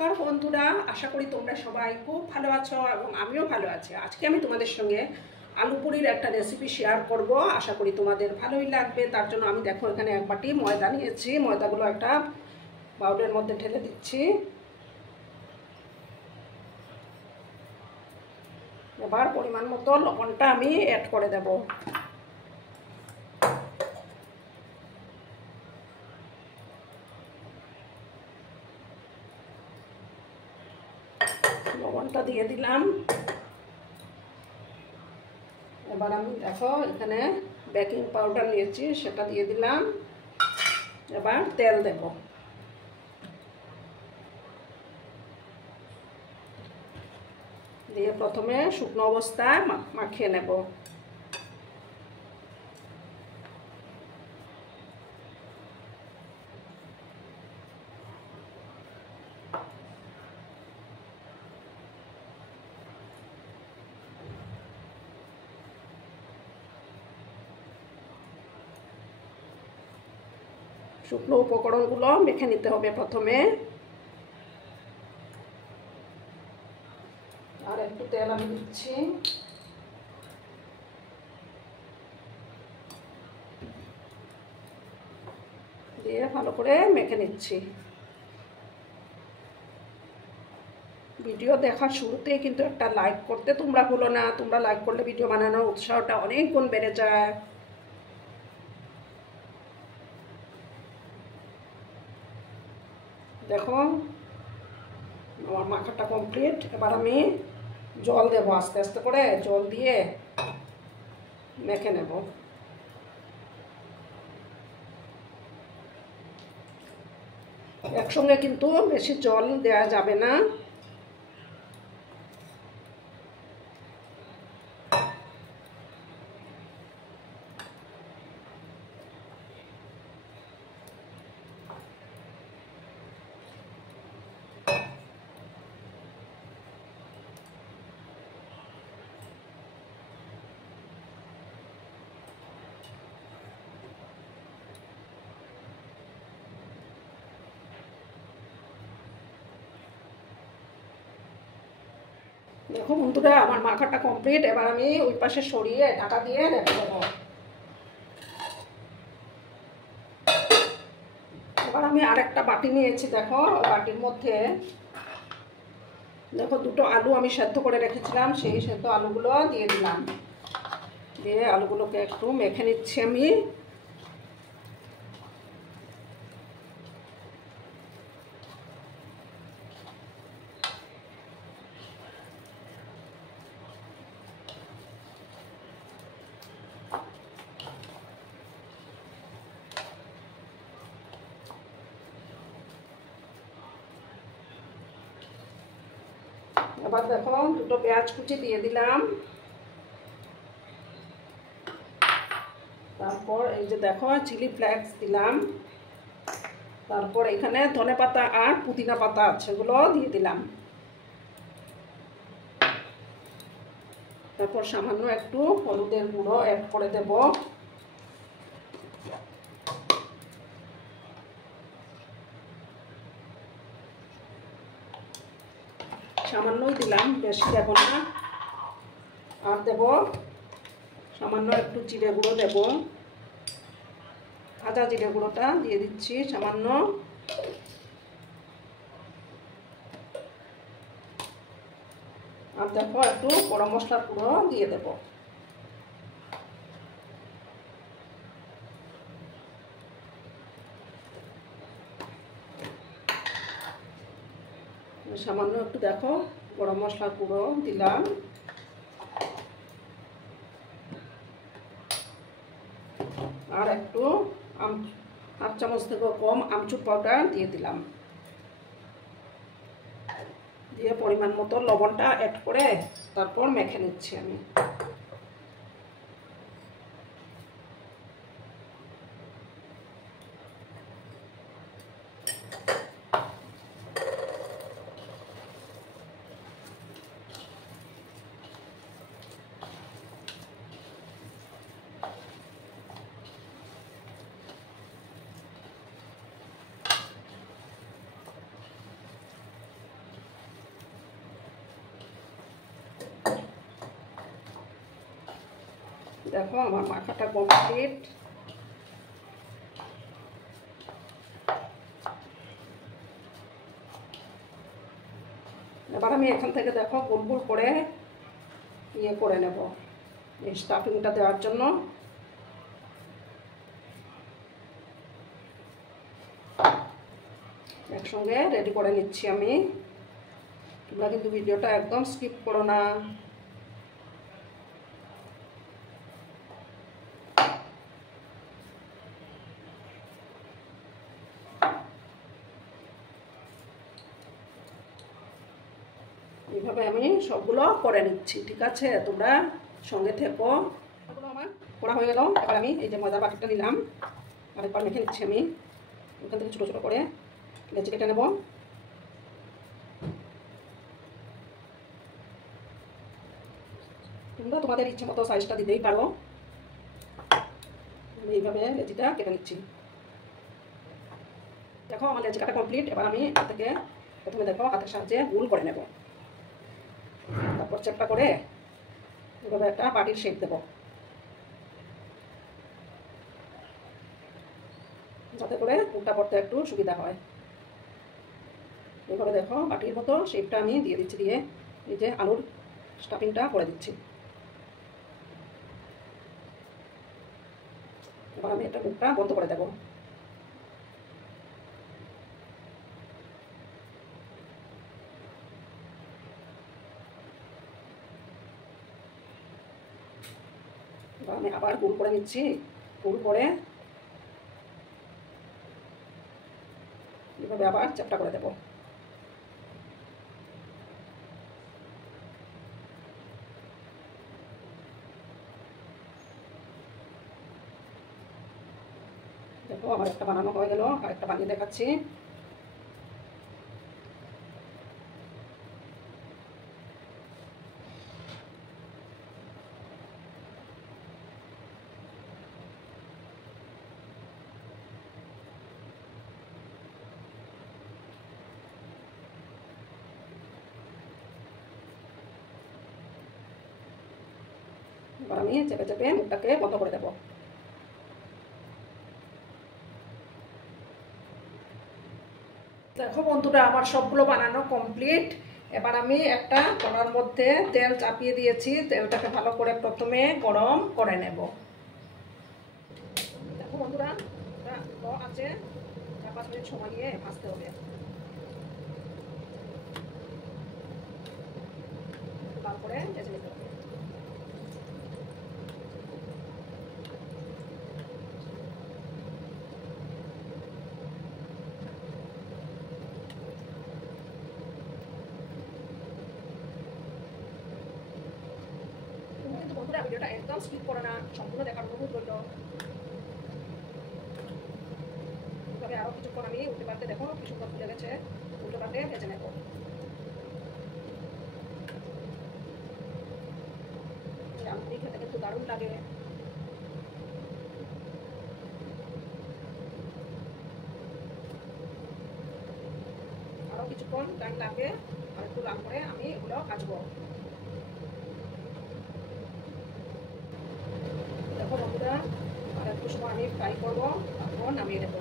নমস্কার বন্ধুরা, আশা করি তোমরা সবাই খুব ভালো আছো এবং আমিও ভালো আছি। আজকে আমি তোমাদের সঙ্গে আলু পুরির একটা রেসিপি শেয়ার করব। আশা করি তোমাদের ভালোই লাগবে। তার জন্য আমি দেখো এখানে এক বাটি ময়দা নিয়েছি। ময়দাগুলো একটা বাউলের মধ্যে ঢেলে দিচ্ছি। এবার পরিমাণ মতো লবণটা আমি অ্যাড করে দেব। লবণটা দিয়ে দিলাম। এবার আমি দেখো এখানে বেকিং পাউডার নিয়েছি, সেটা দিয়ে দিলাম। এবার তেল দেব। দিয়ে প্রথমে শুকনো অবস্থায় মাখিয়ে নেব। শুকনো উপকরণগুলো মেখে নিতে হবে প্রথমে। আর একটু তেল আমি দিচ্ছি। দিয়ে ভালো করে মেখে নিচ্ছি। ভিডিও দেখার শুরুতেই কিন্তু একটা লাইক করতে তোমরা ভুলো না। তোমরা লাইক করলে ভিডিও বানানোর উৎসাহটা অনেক গুণ বেড়ে যায়। দেখো আমার মাখাটা কমপ্লিট। এবার আমি জল দেবো, আস্তে আস্তে করে জল দিয়ে মেখে নেব। একসঙ্গে কিন্তু বেশি জল দেওয়া যাবে না। দেখো বন্ধুরা, আমার মাখাটা কমপ্লিট। এবার আমি ওই পাশে সরিয়ে ঢাকা দিয়ে রেখে দেবো। এবার আমি আরেকটা বাটি নিয়েছি। দেখো বাটির মধ্যে দেখো দুটো আলু আমি সেদ্ধ করে রেখেছিলাম, সেই সেদ্ধ আলুগুলো দিয়ে দিলাম। দিয়ে আলুগুলোকে একটু মেখে নিচ্ছি আমি। এবার দেখো দুটো পেঁয়াজ কুচি দিয়ে দিলাম। তারপর এই যে দেখো চিলি ফ্লেক্স দিলাম। তারপর এখানে ধনেপাতা আর পুদিনা পাতা সেগুলো দিয়ে দিলাম। তারপর সামান্য একটু হলুদের গুঁড়ো অ্যাড করে দেব। সামান্যই দিলাম, বেশি দেব না। আর দেব সামান্য একটু জিরে গুঁড়ো দেব। ভাজা জিরে গুঁড়োটা দিয়ে দিচ্ছি সামান্য। আর দেখো একটু গরম মশলার গুঁড়ো দিয়ে দেব। সামান্য একটু দেখো গরম মশলার গুঁড়ো দিলাম। আর একটু হাফ চামচ থেকেও কম আমচুর পাউডার দিয়ে দিলাম। দিয়ে পরিমাণ মতো লবণটা অ্যাড করে তারপর মেখে নিচ্ছি আমি। দেখো আমার মাখাটা কমপ্লিট। এবার আমি এখান থেকে দেখো গোল গোল করে ইয়ে করে নেব এই স্টাফিংটা দেওয়ার জন্য। একসঙ্গে রেডি করে নিচ্ছি আমি। তোমরা কিন্তু ভিডিওটা একদম স্কিপ করো না। এইভাবে আমি সবগুলো করে নিচ্ছি, ঠিক আছে? তোমরা সঙ্গে থেকো। এগুলো আমার করা হয়ে গেল। এবার আমি এই যে ময়দার বাটিটা নিলাম, আরেকবার মেখে নিচ্ছি আমি। ওখান থেকে ছোটো ছোটো করে লেচি কেটে নেব। তোমরা তোমাদের ইচ্ছে মতো সাইজটা দিতেই পারো। এইভাবে লেচিটা কেটে নিচ্ছি। দেখো আমার লেচি কাটা কমপ্লিট। এবার আমি এখান থেকে প্রথমে দেখো হাতের সাহায্যে গোল করে নেব, তারপর চ্যাপটা করে এভাবে একটা বাটির শেপ দেব, যাতে করে পুরটা পড়তে একটু সুবিধা হয়। এইভাবে দেখো বাটির মতো শেপটা আমি দিয়ে দিচ্ছি, দিয়ে এই যে আলুর স্টাফিংটা করে দিচ্ছি। এবার আমি একটা মুখটা বন্ধ করে দেবো। এবার আমি আবার গোল করে নিচ্ছি। গোল করে এভাবে আবার চ্যাপটা করে দেবো। দেখো আমার একটা বানানো হয়ে গেল, আর একটা বানিয়ে দেখাচ্ছি। এবার আমি চেপে চেপে মুখটাকে বন্ধ করে দেবো। দেখো বন্ধুরা আমার সবগুলো বানানো কমপ্লিট। এবার আমি একটা কড়ার মধ্যে তেল চাপিয়ে দিয়েছি। তেলটাকে ভালো করে প্রথমে গরম করে নেব। দেখো বন্ধুরা আছে, 4-5 মিনিট সময় নিয়ে ভাজতে হবে। লাল করে ভেজে নিতে হবে। বন্ধুরা ভিডিওটা একদম স্কিপ করো না, সম্পূর্ণ দেখার অনুরোধ রইল। তবে আরো কিছুক্ষণ আমি উল্টে পাল্টে দেখো কি সুন্দর ফুলে গেছে, উল্টে পাল্টে ভেজে নেব। আলু খেতে কিন্তু দারুণ লাগে। আরো কিছুক্ষণ টাইম লাগবে, আর একটু লাল করে আমি এগুলো ভাজবো। দেখো বন্ধুরা আর একটু সময় আমি ফ্রাই করবো, তারপর নামিয়ে নেবো।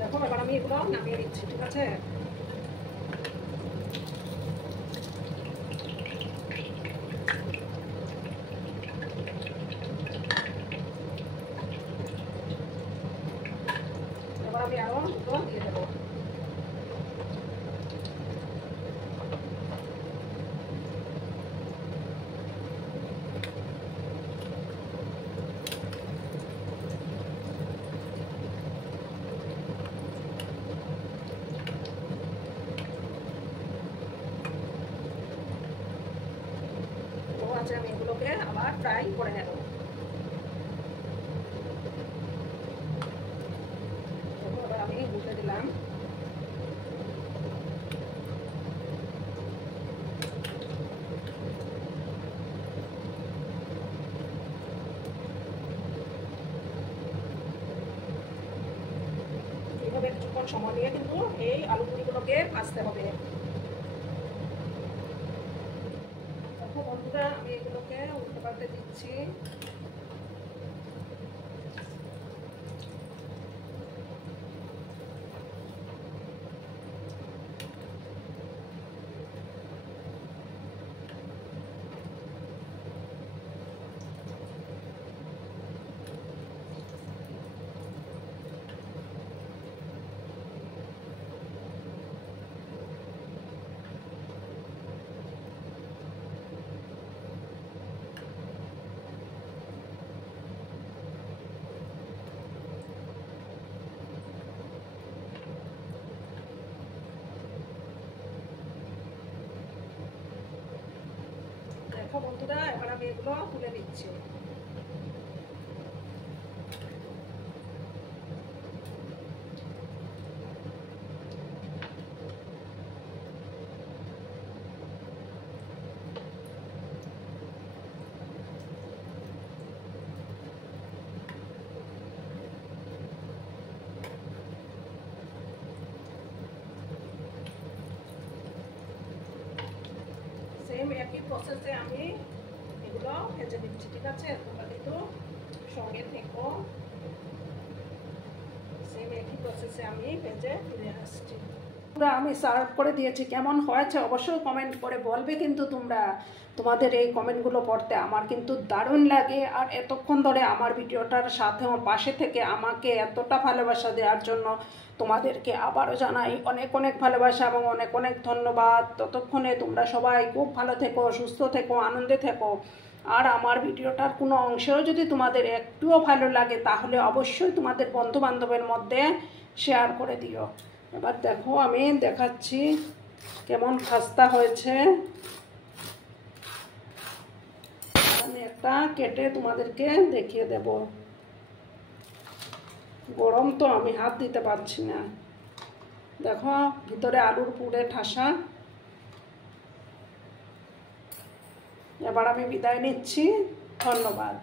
দেখো এবার আমি এগুলো নামিয়ে নিচ্ছি, ঠিক আছে? এবার আমি আরো দুটো দিয়ে দেবো। আমি এগুলোকে আবার ফ্রাই করে নেব। এবার আমি উল্টে দিলাম। কিছুক্ষণ সময় নিয়ে কিন্তু এই আলু পুরিগুলোকে ভাজতে হবে। দেখো বন্ধুরা, আমি এগুলোকে উল্টে পাল্টে দিচ্ছি। দেখো বন্ধুরা, এবার আমি এগুলো তুলে নিচ্ছি। সেম একই প্রসেসে আমি এগুলো ভেজে নিচ্ছি, ঠিক আছে? তোমরা কিন্তু সঙ্গে থেকো। সেম একই প্রসেসে আমি ভেজে ফিরে আসছি। আমি সার্ভ করে দিয়েছি, কেমন হয়েছে অবশ্যই কমেন্ট করে বলবে। কিন্তু তোমরা, তোমাদের এই কমেন্টগুলো পড়তে আমার কিন্তু দারুণ লাগে। আর এতক্ষণ ধরে আমার ভিডিওটার সাথে আমার পাশে থেকে আমাকে এতটা ভালোবাসা দেওয়ার জন্য তোমাদেরকে আবারও জানাই অনেক অনেক ভালোবাসা এবং অনেক অনেক ধন্যবাদ। ততক্ষণে তোমরা সবাই খুব ভালো থেকো, সুস্থ থেকো, আনন্দে থেকো। আর আমার ভিডিওটার কোনো অংশেও যদি তোমাদের একটুও ভালো লাগে তাহলে অবশ্যই তোমাদের বন্ধু বান্ধবের মধ্যে শেয়ার করে দিও। এবার দেখো আমি দেখাচ্ছি কেমন খাস্তা হয়েছে। আমি একটা কেটে তোমাদেরকে দেখিয়ে দেব। গরম তো আমি হাত দিতে পারছি না। দেখো ভিতরে আলুর পুরে ঠাসা। এবার আমি বিদায় নিচ্ছি, ধন্যবাদ।